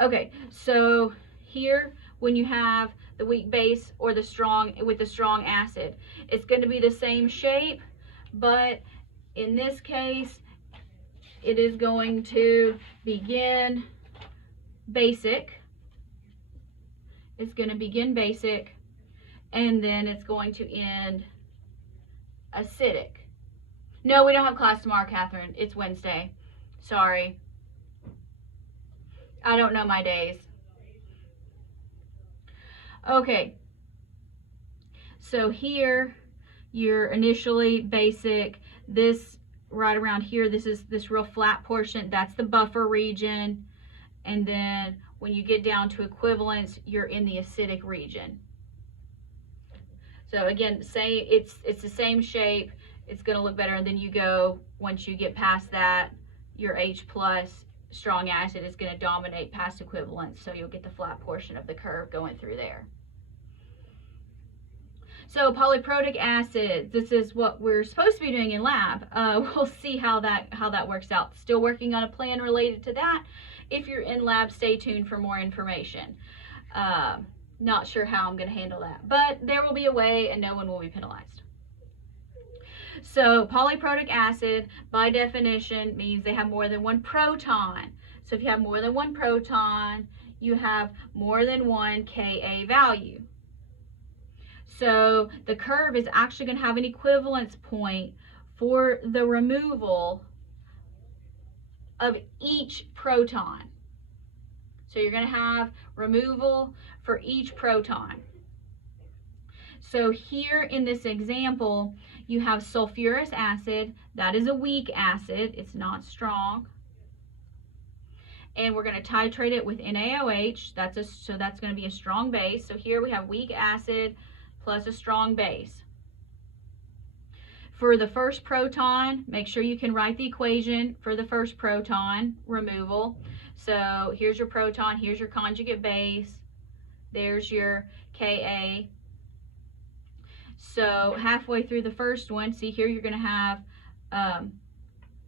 Okay, so here when you have the weak base or the strong with the strong acid, it's going to be the same shape, but in this case it is going to begin basic. It's going to begin basic, and then it's going to end acidic. No, we don't have class tomorrow, Catherine. It's Wednesday. Sorry. I don't know my days. Okay. So here, you're initially basic. This right around here, this is this real flat portion. That's the buffer region. And then when you get down to equivalence, you're in the acidic region. So again, say it's the same shape. It's going to look better, and then you go, once you get past that, your H plus strong acid is going to dominate past equivalence, so you'll get the flat portion of the curve going through there. So polyprotic acid, this is what we're supposed to be doing in lab. We'll see how that works out. Still working on a plan related to that. If you're in lab, stay tuned for more information. Not sure how I'm going to handle that, but there will be a way and no one will be penalized. So polyprotic acid, by definition, means they have more than one proton. So if you have more than one proton, you have more than one Ka value. So the curve is actually going to have an equivalence point for the removal of each proton. So you're going to have removal for each proton. So here in this example, you have sulfurous acid. That is a weak acid. It's not strong. And we're going to titrate it with NaOH. So that's going to be a strong base. So here we have weak acid plus a strong base. For the first proton, make sure you can write the equation for the first proton removal. So here's your proton, here's your conjugate base, there's your Ka. So halfway through the first one, see here you're going to have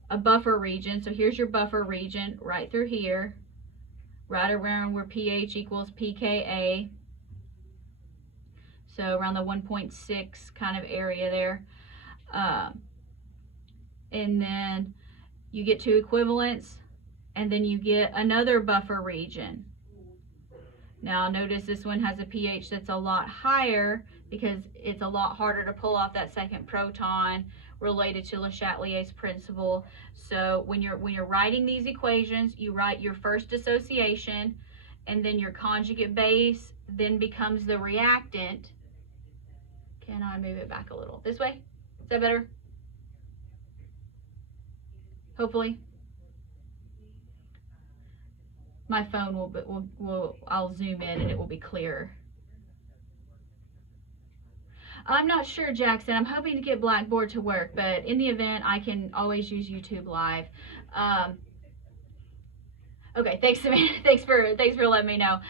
a buffer region. So here's your buffer region right through here, right around where pH equals pKa. So around the 1.6 kind of area there. And then you get to equivalence, and then you get another buffer region. Now notice this one has a pH that's a lot higher because it's a lot harder to pull off that second proton related to Le Chatelier's principle. So when you're writing these equations, you write your first dissociation, and then your conjugate base then becomes the reactant. Can I move it back a little? This way? Is that better? Hopefully. My phone I'll zoom in and it will be clearer. I'm not sure, Jackson. I'm hoping to get Blackboard to work, but in the event, I can always use YouTube Live. Okay, thanks, Samantha. Thanks for letting me know.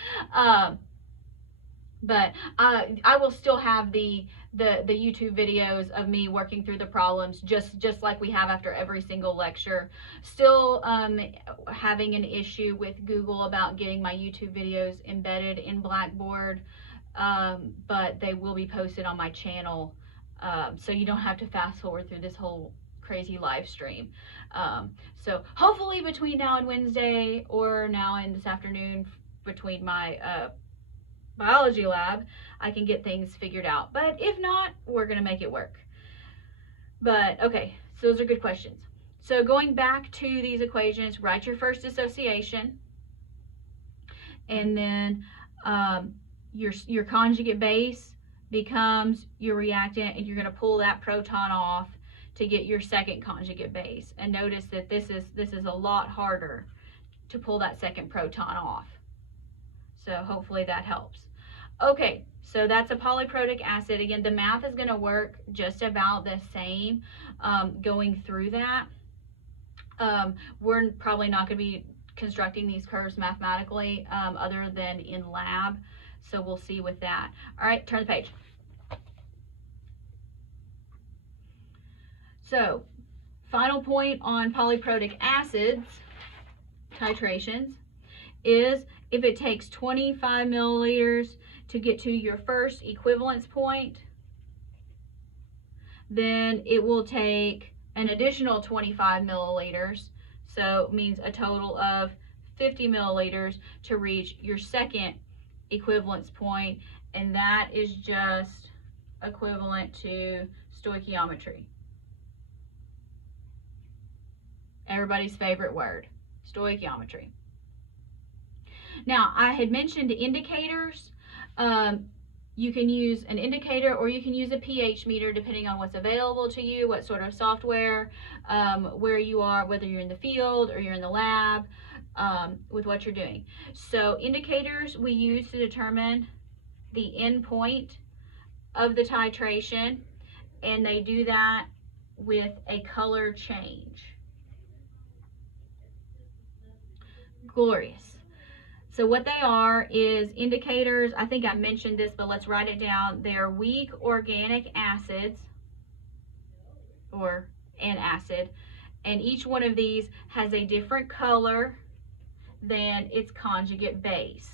But I will still have the YouTube videos of me working through the problems just like we have after every single lecture. Still having an issue with Google about getting my YouTube videos embedded in Blackboard, but they will be posted on my channel, so you don't have to fast forward through this whole crazy live stream. So hopefully between now and Wednesday, or now and this afternoon between my biology lab, I can get things figured out. But if not, we're going to make it work. But okay, so those are good questions. So going back to these equations, write your first dissociation, and then your conjugate base becomes your reactant, and you're going to pull that proton off to get your second conjugate base. And notice that this is a lot harder to pull that second proton off. So hopefully that helps. Okay, so that's a polyprotic acid. Again, the math is going to work just about the same going through that. We're probably not going to be constructing these curves mathematically other than in lab. So we'll see with that. All right, turn the page. So, final point on polyprotic acids, titrations, is if it takes 25 milliliters to get to your first equivalence point, then it will take an additional 25 milliliters. So it means a total of 50 milliliters to reach your second equivalence point, and that is just equivalent to stoichiometry. Everybody's favorite word, stoichiometry. Now, I had mentioned indicators. You can use an indicator or you can use a pH meter depending on what's available to you, what sort of software, where you are, whether you're in the field or you're in the lab, with what you're doing. So indicators we use to determine the end point of the titration, and they do that with a color change. Glorious. So what they are is indicators. I think I mentioned this, but let's write it down. They are weak organic acids, or an acid, and each one of these has a different color than its conjugate base.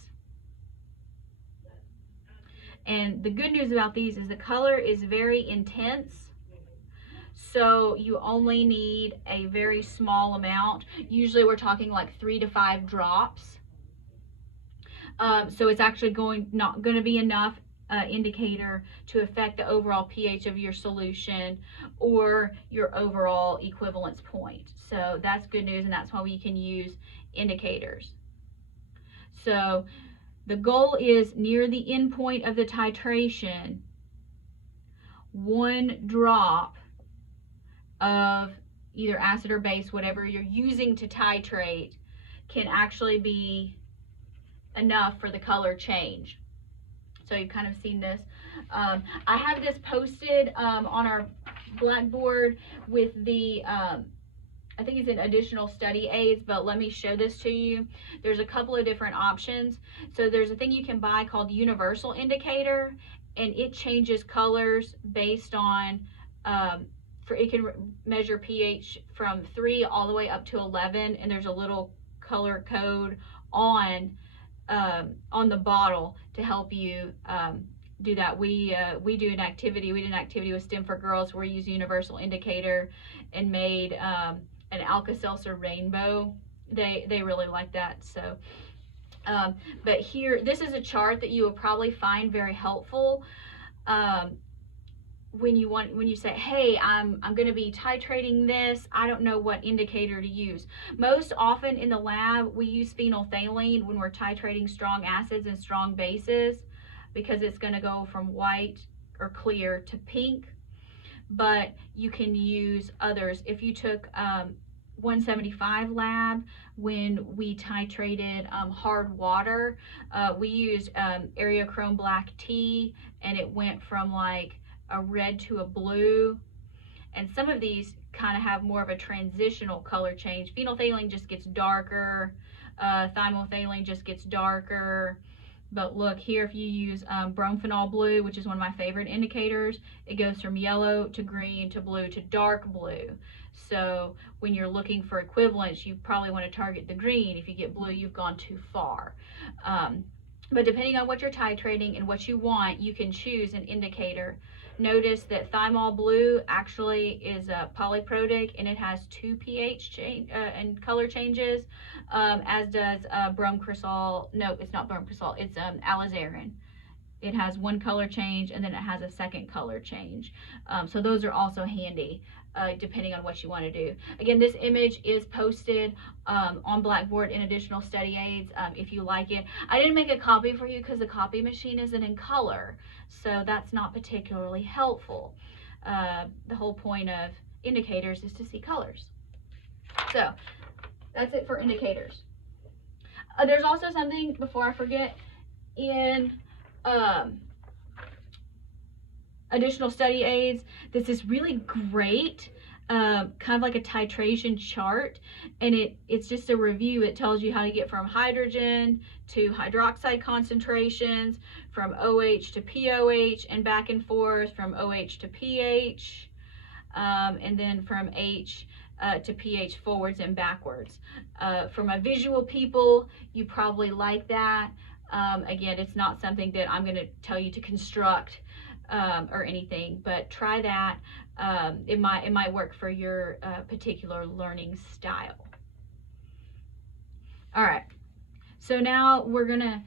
And the good news about these is the color is very intense, so you only need a very small amount. Usually we're talking like 3 to 5 drops. So it's actually not going to be enough indicator to affect the overall pH of your solution or your overall equivalence point. So that's good news, and that's why we can use indicators. So the goal is near the end point of the titration, 1 drop of either acid or base, whatever you're using to titrate, can actually be enough for the color change. So you've kind of seen this. I have this posted on our Blackboard with the I think it's in additional study aids, but let me show this to you. There's a couple of different options. So there's a thing you can buy called Universal Indicator, and it changes colors based on it can measure pH from 3 all the way up to 11, and there's a little color code on the bottle to help you do that. We did an activity with STEM for Girls where we used Universal Indicator and made an Alka-Seltzer rainbow. They really like that. So but here, this is a chart that you will probably find very helpful when you say, hey, I'm going to be titrating this, I don't know what indicator to use. Most often in the lab we use phenolphthalein when we're titrating strong acids and strong bases, because it's going to go from white or clear to pink. But you can use others. If you took 175 lab, when we titrated hard water, we used Areochrome black tea, and it went from like a red to a blue. And some of these kind of have more of a transitional color change. Phenolphthalein just gets darker, thymolphthalein just gets darker. But look here, if you use bromphenol blue, which is one of my favorite indicators, it goes from yellow to green to blue to dark blue. So when you're looking for equivalence, you probably want to target the green. If you get blue, you've gone too far. But depending on what you're titrating and what you want, you can choose an indicator. Notice that thymol blue actually is polyprotic, and it has 2 pH change and color changes, as does bromcrysol. No, it's not bromcrysol, it's alizarin. It has 1 color change, and then it has a 2nd color change. So those are also handy, depending on what you want to do. Again, this image is posted on Blackboard in additional study aids if you like it. I didn't make a copy for you because the copy machine isn't in color, so that's not particularly helpful. The whole point of indicators is to see colors. So that's it for indicators. There's also something, before I forget, in additional study aids. This is really great, kind of like a titration chart, and it's just a review. It tells you how to get from hydrogen to hydroxide concentrations, from OH to POH, and back and forth from OH to pH, and then from H to pH forwards and backwards. For my visual people, you probably like that. Again, it's not something that I'm going to tell you to construct or anything, but try that. It might work for your particular learning style. All right, so now we're gonna